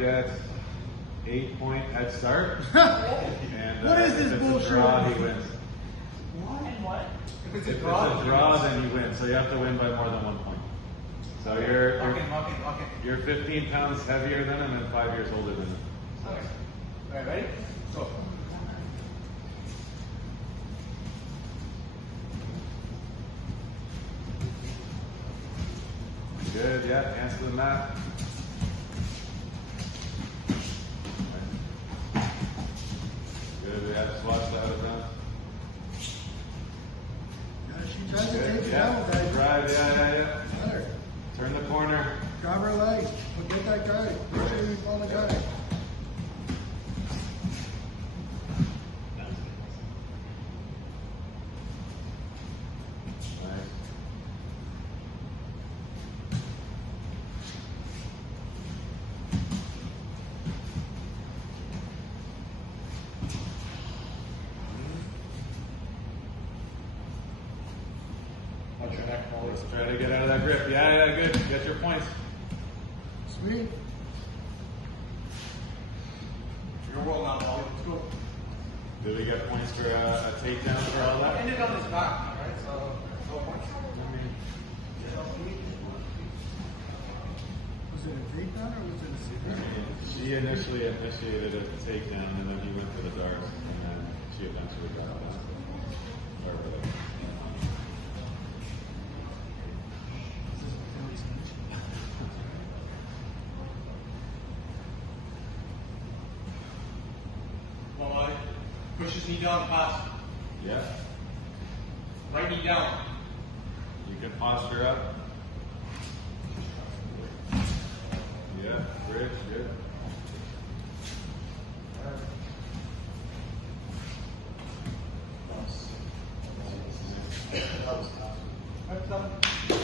gets 8-point head start. And What is this if bullshit? it's a draw, he wins. And what? If it's a draw, then you win. So you have to win by more than 1 point. So you're 15 pounds heavier than him and 5 years older than him. Okay. Alright, ready? Go. Good, yeah, hands to the mat. Good, yeah, swatch that out of that. Yeah, she tries to Good, take you yeah, down, guys. drive, yeah. Got her. Turn the corner. Grab her leg. But get that guard. Make sure you fall the guard. Nice. Watch your neck, Molly. Let's try to get out of that grip. Yeah, good. Get your points. Sweet. Your roll now, Molly. Let's go. Did we get points for a takedown for all that? Ended on his back, alright? So, no points. Was it a takedown or was it a secret? She initially initiated a takedown and then he went for the darts and then she eventually got out. Molly. Push his knee down, pass. Yeah. Right knee down. You can posture up. Yeah, bridge, good. That's